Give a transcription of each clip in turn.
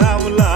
Hawla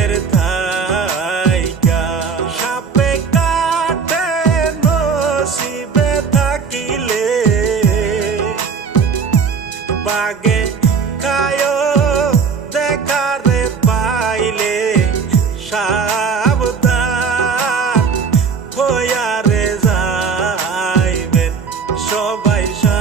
sunshine.